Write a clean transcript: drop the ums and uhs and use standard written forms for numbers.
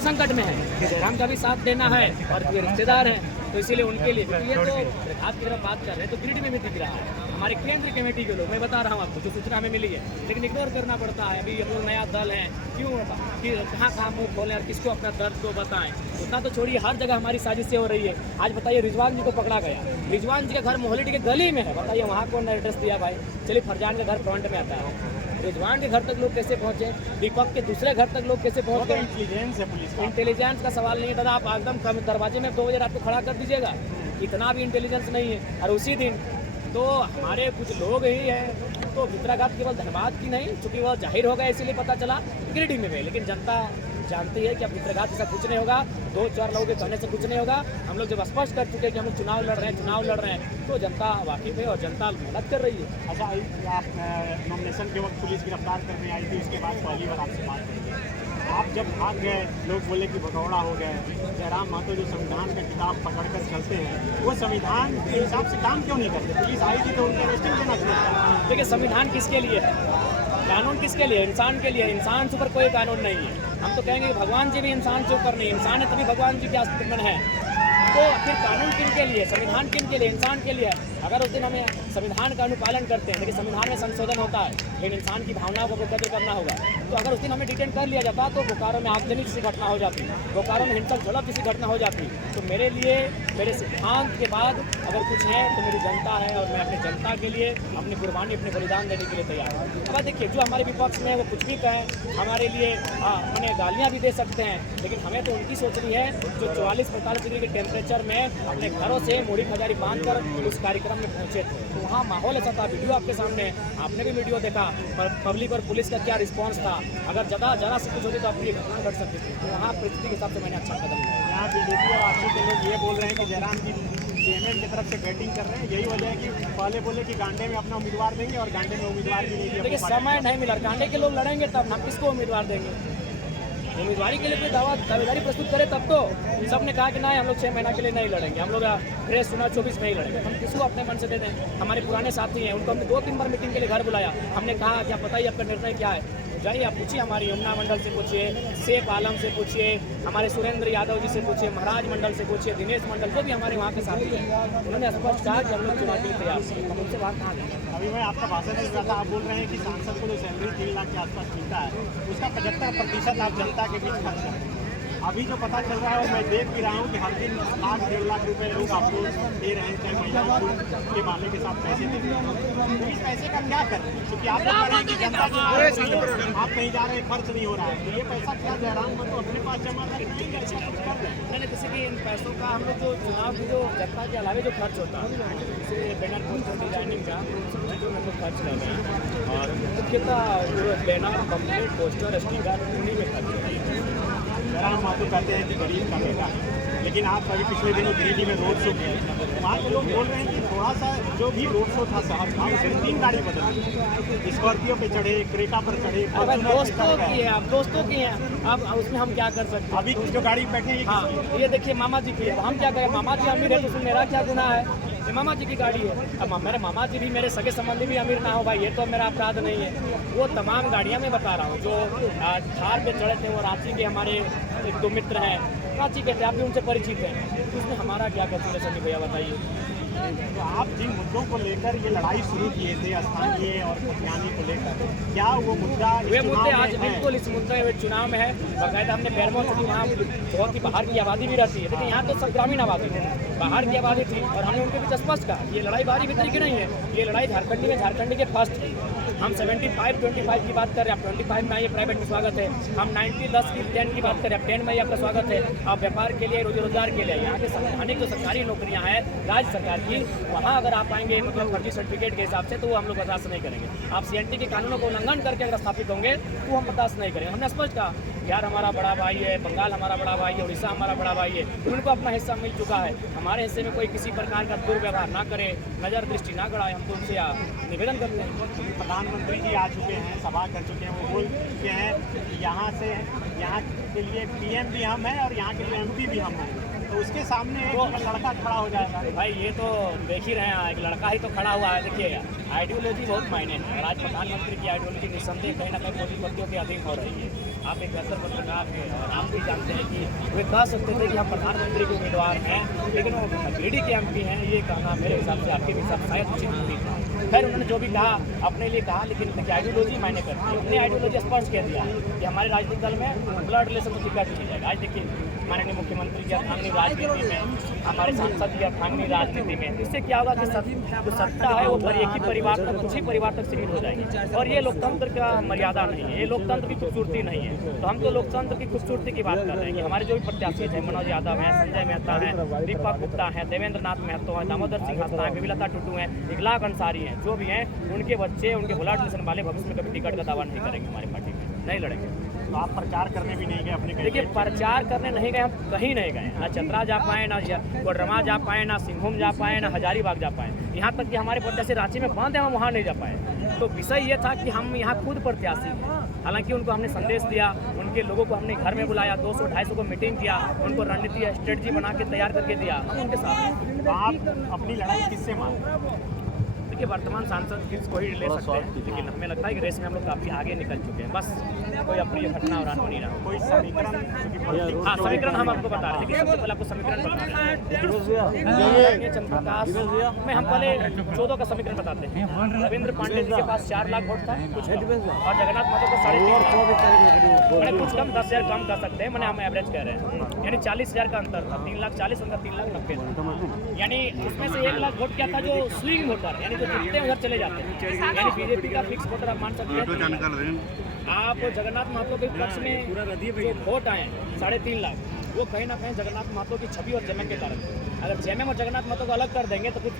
संकट में है कि जयराम का भी साथ देना है और ये रिश्तेदार हैं, तो इसीलिए उनके लिए ये तो प्रभात की तरफ बात कर रहे हैं तो ग्रिड में भी दिख रहा है। हमारे केंद्र कमेटी के लोग, मैं बता रहा हूँ आपको, जो सूचना हमें मिली है, लेकिन इग्नोर करना पड़ता है। अभी ये लोग नया दल है, क्यों कहाँ मुँह खोलें और किसको अपना दर्द को बताएं। उतना तो छोड़िए, हर जगह हमारी साजिशें हो रही है। आज बताइए रिजवान जी को पकड़ा गया, रिजवान जी का घर मोहल्ले के गली में है, बताइए वहाँ कौन एड्रेस दिया भाई। चलिए फरजान का घर फ्रंट में आता है, रिजवान के घर तक लोग कैसे पहुंचे, दीपक के दूसरे घर तक लोग कैसे पहुंचे। इंटेलिजेंस है पुलिस का। इंटेलिजेंस का सवाल नहीं है दादा, आप एकदम दरवाजे में 2 बजे रात को खड़ा कर दीजिएगा, इतना भी इंटेलिजेंस नहीं है। और उसी दिन तो हमारे कुछ लोग ही हैं तो मित्राघात केवल धनबाद की नहीं, चूंकि वह जाहिर हो गया इसीलिए पता चला गिरिडीह में गए, लेकिन जनता जानती है कि अब मित्रघात ऐसा कुछ नहीं होगा, 2-4 लोगों के कहने से कुछ नहीं होगा। हम लोग जब स्पष्ट कर चुके हैं कि हम लोग चुनाव लड़ रहे हैं तो जनता वाकिफ है और जनता मेहनत कर रही है। अच्छा, आप नॉमिनेशन के वक्त पुलिस गिरफ्तार करने आई थी, उसके बाद पहली बार आपसे बात हुई। आप जब भाग गए, लोग बोले कि भगौड़ा हो गए। जयराम महतो जो संविधान का किताब पकड़ कर चलते हैं, वो संविधान के हिसाब से काम क्यों नहीं करते? पुलिस आई थी तो उनके अरेस्टिंग देना चाहिए। देखिए संविधान किसके लिए है, कानून किसके लिए? इंसान के लिए। इंसान से ऊपर कोई कानून नहीं है। हम तो कहेंगे कि भगवान जी भी इंसान से ऊपर नहीं, इंसान है तभी भगवान जी के अस्तित्व में है। तो फिर कानून किन के लिए, संविधान किन के लिए? इंसान के लिए। अगर उस दिन हमें संविधान का अनुपालन करते हैं, लेकिन संविधान में संशोधन होता है, लेकिन इंसान की भावनाओं को कदर करना होगा। तो अगर उस दिन हमें डिटेन कर लिया जाता तो बोकारो में आगजनी जैसी घटना हो जाती, बोकारो में हिंसक झड़प जैसी घटना हो जाती। तो मेरे लिए, मेरे सिद्धांत के बाद अगर कुछ है तो मेरी जनता है और मैं अपनी जनता के लिए अपनी कुर्बानी, अपने बलिदान देने के लिए तैयार हूँ। अब देखिए, जो हमारे विपक्ष में है वो कुछ भी कहें, हमारे लिए मैंने गालियाँ भी दे सकते हैं, लेकिन हमें तो उनकी सोचनी है जो 44-45 डिग्री के टेम्परेचर में अपने घरों से मूड़ी खजारी बांध कर उस कार्यक्रम में पहुंचे थे। तो वहाँ माहौल ऐसा था, वीडियो आपके सामने, आपने भी वीडियो देखा, पब्लिक और पुलिस का क्या रिस्पांस था। अगर जरा से कुछ होती तो अपनी घटना घट सकती थी। तो वहाँ परिस्थिति के हिसाब से मैंने अच्छा कदम लिया। यहाँ बीजेपी और आजकल के लोग ये बोल रहे हैं कि जयराम जी जेएमएम की तरफ से बैटिंग कर रहे हैं। यही वजह है कि पहले बोले कि गांडे में अपना उम्मीदवार देंगे और गांडे में उम्मीदवार भी नहीं दिया। देखिए समय नहीं मिला, गांडे के लोग लड़ेंगे तब ना, किसको उम्मीदवार देंगे? उम्मीदवारी के लिए कोई दावेदारी प्रस्तुत करे तब तो। सबने कहा कि नहीं हम लोग 6 महीना के लिए नहीं लड़ेंगे, हम लोग फ्रेश 24 में ही लड़ेंगे। हम किसी को अपने मन से दे दें। हमारे पुराने साथी हैं, उनको हमने 2-3 बार मीटिंग के लिए घर बुलाया। हमने कहा कि आप बताइए आपका निर्णय क्या है। जाइए आप पूछिए, हमारी यमुना मंडल से पूछिए, शेख आलम से पूछिए, हमारे सुरेंद्र यादव जी से पूछिए, महाराज मंडल से पूछिए, दिनेश मंडल, जो भी हमारे वहाँ के साथी हैं, उन्होंने स्पष्ट कहा कि हम लोग चुनाव के लिए तैयार हैं। हम उनसे बात कहाँ करें? अभी मैं आपका भाषण सुन रहा था, आप बोल रहे हैं कि सांसद को जो सैलरी 3 लाख के आसपास मिलता है, उसका 75% आप जनता के बीच खर्च करते हैं। अभी जो पता चल रहा है और मैं देख भी रहा हूँ कि हर दिन 1-1.5 लाख रुपए लोग आपको दे रहे हैं, चाहे महिलाओं के मामले के साथ पैसे दे रहे हैं। तो इस पैसे का क्या करें? क्योंकि आप लोग कह रहे हैं कि जनता की आप कहीं जा रहे हैं, खर्च नहीं हो रहा है, तो ये पैसा क्या जयराम मतलब अपने पास जमा रख नहीं कर रहे हैं? मैंने किसी भी इन पैसों का हम लोग जो चुनाव की जो जनता के अलावे जो खर्च होता है, जैसे बैनर पोस्टर डिजाइनिंग का जो हम लोग खर्च कर रहे हैं, और मुख्यतः बैनर, पम्पलेट, पोस्टर, स्टिकर उन्हीं में खर्च हो रही है। जयराम महतो कहते हैं कि गरीब का बेटा है, लेकिन आप अभी पिछले दिनों गिरिडीह में रोड शो किया, वहाँ के लोग बोल रहे हैं कि थोड़ा सा जो भी रोड शो था शहर का, उसमें 3 गाड़ी बदली, स्कॉर्पियो पे चढ़े, क्रेटा पर चढ़े। दोस्तों की है, अब दोस्तों की है, अब उसमें हम क्या कर सकते हैं? अभी जो गाड़ी बैठे हैं, हाँ ये देखिए मामा जी की है, हम क्या करें? मामा जी अमीर है तो उसमें मेरा क्या गुनाह है? ये मामा जी की गाड़ी है। अब मेरे मामा जी भी, मेरे सगे संबंधी भी अमीर ना हो भाई, ये तो मेरा अपराध नहीं है। वो तमाम गाड़ियाँ मैं बता रहा हूँ जो थार पे चढ़े थे, वो रांची के हमारे 1-2 मित्र हैं, रांची के थे, आप भी उनसे परिचित हैं। तो उसमें हमारा क्या कसूर है सनी भैया, बताइए? तो आप जिन मुद्दों को लेकर ये लड़ाई शुरू किए थे, स्थानीय और खतियानी को लेकर, क्या वो मुद्दा वे मुद्दे आज बिल्कुल इस मुद्दे चुनाव में है। बाकायदा हमने बैरमो से, वहाँ बहुत ही बाहर की आबादी भी रहती है, लेकिन यहाँ तो सब ग्रामीण आबादी है, बाहर की आबादी थी, और हमने उनके बीच स्पष्ट कहा ये लड़ाई बाहरी भीतरी की नहीं है, ये लड़ाई झारखंडी के फर्स्ट की। हम 75-25 की बात कर रहे हैं, आप 25 में आइए, प्राइवेट में स्वागत है। हम 90-10 की 10 की बात कर रहे हैं, 10 में ही आपका स्वागत है। आप व्यापार के लिए, रोजगार के लिए, यहाँ के संवैधानिक जो सरकारी नौकरियाँ हैं राज्य सरकार की, वहाँ अगर आप आएंगे मतलब फर्जी सर्टिफिकेट के हिसाब से, तो वो हम लोग बर्दाश्त नहीं करेंगे। आप CNT के कानूनों को उल्लंघन करके अगर स्थापित होंगे तो हम बर्दाश्त नहीं करेंगे। हमने स्पष्ट कहा बिहार हमारा बड़ा भाई है, बंगाल हमारा बड़ा भाई है, उड़ीसा हमारा बड़ा भाई है, उनको अपना हिस्सा मिल चुका है। हमारे हिस्से में कोई किसी प्रकार का दुर्व्यवहार ना करे, नज़र दृष्टि ना गड़ाए, हम तो उनसे निवेदन करते हैं। प्रधानमंत्री जी आ चुके हैं, सभा कर चुके हैं, वो बोल चुके हैं कि यहाँ के लिए PM भी हम हैं और यहाँ के लिए MP भी हम हैं। तो उसके सामने एक लड़का खड़ा हो जाएगा। भाई ये तो देख ही रहे हैं, एक लड़का ही तो खड़ा हुआ है। देखिए आइडियोलॉजी बहुत मायने है, और आज प्रधानमंत्री की आइडियोलॉजी निस्संदेह कहीं ना कहीं मोदी पत्तियों के अधीन हो रही है। आप एक बेहतर पत्रकार हैं और आप भी जानते हैं कि वे कह सकते थे कि हम प्रधानमंत्री के उम्मीदवार हैं, लेकिन वो बीडी के एमपी हैं, ये कहना मेरे हिसाब से आपके भी हिसाब शायद उचित नहीं था। खैर उन्होंने जो भी कहा अपने लिए कहा, लेकिन उनकी आइडियोलॉजी मायने करती है। उन्होंने आइडियोलॉजी स्पष्ट कह दिया कि हमारे राजनीतिक दल में ब्लड रिलेशन तो टिकट नहीं जाएगा। आज देखिए माननीय मुख्यमंत्री की अर्थांगनी राजनीति में, हमारे सांसद की अर्थांगनी राजनीति में, इससे क्या होगा कि जो सत्ता है वो एक ही परिवार तक, कुछ ही परिवार तक सीमित हो जाएगी और ये लोकतंत्र का मर्यादा नहीं है, ये लोकतंत्र की खूबसूरती नहीं है। तो हम तो लोकतंत्र की खूबसूरती की बात कर रहे हैं कि हमारे जो भी प्रत्याशी हैं, मनोज यादव हैं, संजय मेहता हैं, दीपक गुप्ता हैं, देवेंद्र नाथ महतो हैं, दामोदर सिंह हंसदा हैं, विविलता टुडू हैं, इखलाक अंसारी हैं, जो भी हैं उनके बच्चे, उनके ब्लड रिलेशन वाले भविष्य में कभी टिकट का दावा नहीं करेंगे, हमारी पार्टी में नहीं लड़ेंगे। तो आप प्रचार करने भी नहीं गए अपने? देखिए प्रचार करने नहीं गए, हम कहीं नहीं गए, ना चतरा जा पाए, ना कोडरमा जा पाए, ना सिंहभूम जा पाए, ना हजारीबाग जा पाए। यहाँ तक कि हमारे प्रत्याशी रांची में बंद है, हम वहाँ नहीं जा पाए। तो विषय ये था कि हम यहाँ खुद प्रत्याशी हैं। हालांकि उनको हमने संदेश दिया, उनके लोगों को हमने घर में बुलाया, 200-250 को मीटिंग किया, उनको रणनीति स्ट्रेटजी बना के तैयार करके दिया, हम उनके साथ। आप अपनी लड़ाई किससे मानते? देखिए वर्तमान सांसद किसको ही ले सकते हैं, लेकिन हमें लगता है कि रेस में हम लोग काफ़ी आगे निकल चुके हैं। बस कोई अप्रिय घटना और हो नहीं रहा। कोई समीकरण? हाँ समीकरण हम आपको बता रहे हैं। देखिए सबसे पहले आपको समीकरण बता रहे हैं। चंद्रप्रकाश में हम पहले 14 का समीकरण बताते हैं। रविंद्र पांडे जी के पास 4 लाख वोट था कुछ कम, और जगन्नाथ महतो को 3.5 मैंने कुछ कम 10,000 कम कर सकते हैं, मैंने हम एवरेज कह रहे हैं, यानी 40,000 का अंतर था। 3,40,000 उनका 3,90,000 था। यानी उसमें से 1 लाख वोट क्या था जो स्विंग वोटर, यानी जो जीतते हैं उधर चले जाते हैं, यानी बीजेपी का फिक्स वोटर आप मान सकते हैं। आप जगन्नाथ महतो के पक्ष में जो वोट आए 3.5 लाख, वो कहीं ना कहीं जगन्नाथ महतो की छवि और जेएमएम के कारण। अगर जेएमएम और जगन्नाथ महतो को अलग कर देंगे तो कुछ